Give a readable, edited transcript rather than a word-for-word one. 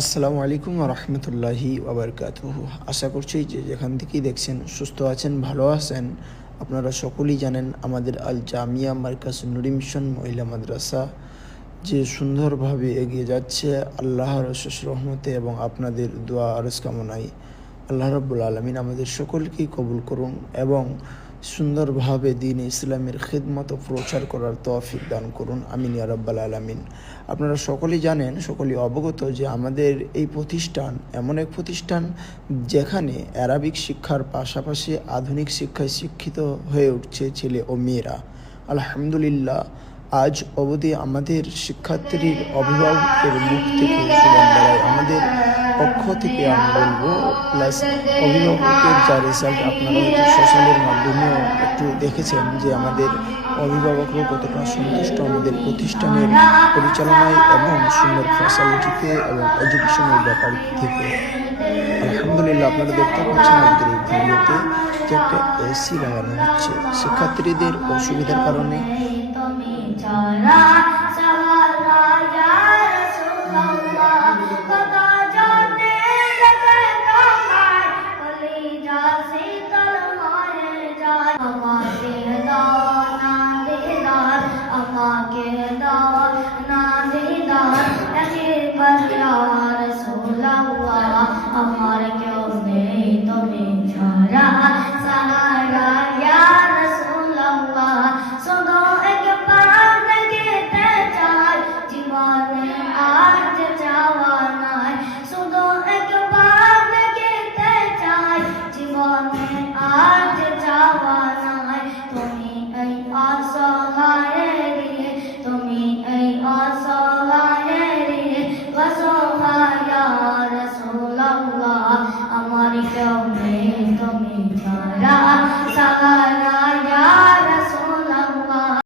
আসসালামু আলাইকুম রহমতুল্লাহি ওবরকাতুহু। আশা করছি যে যেখান থেকেই দেখছেন সুস্থ আছেন, ভালো আছেন। আপনারা সকলেই জানেন আমাদের আল জামিয়া মার্কাজ নুরি মিশন মহিলা মাদ্রাসা যে সুন্দরভাবে এগিয়ে যাচ্ছে আল্লাহর অশেষ রহমতে এবং আপনাদের দোয়া আরজ কামনায়। আল্লাহ রাব্বুল আলামিন আমাদের সকলকেই কবুল করুন এবং সুন্দরভাবে দ্বীন ইসলামের খিদমত ও প্রচার করার তৌফিক দান করুন, আমিন ইয়া রাব্বাল আলামিন। আপনারা সকলেই জানেন, সকলেই অবগত যে আমাদের এই প্রতিষ্ঠান এমন এক প্রতিষ্ঠান যেখানে অ্যারাবিক শিক্ষার পাশাপাশি আধুনিক শিক্ষায় শিক্ষিত হয়ে উঠছে ছেলে ও মেয়েরা। আলহামদুলিল্লাহ, আজ অবধি আমাদের শিক্ষার্থীর অভিভাবকের মুখ থেকে শুনে দাঁড়ায় আমাদের পক্ষ থেকে আমি বলবো, প্লাস অভিভাবকের যা রেজাল্ট আপনারা হয়তো সোশ্যালের মাধ্যমেও একটু দেখেছেন যে আমাদের অভিভাবকরা কতটা সন্তুষ্ট আমাদের প্রতিষ্ঠানের পরিচালনায় এবং সুন্দর ফ্যাসিলিটিতে এবং এডুকেশনের ব্যাপার থেকে। আলহামদুলিল্লাহ, আপনারা দেখতে পাচ্ছেন আমাদের এই ভিডিওতে যে একটা এসি লাগানো হচ্ছে শিক্ষার্থীদের অসুবিধার কারণে। আমার কেউ নেই তুমি ছাড়া সাহারা ইয়া রাসূলুল্লাহ। শুধু একবার দেখতে চাই, জীবনে আর যে চাওয়া নাই। শুধু একবার দেখতে চাই, জীবনে আর যে চাওয়া নাই। তুমি এই অসহায়ের, তুমি এই অসহায়ের অসহায় রাসূলুল্লাহ। আমার কেউ নেই তুমি ছাড়া সাহারা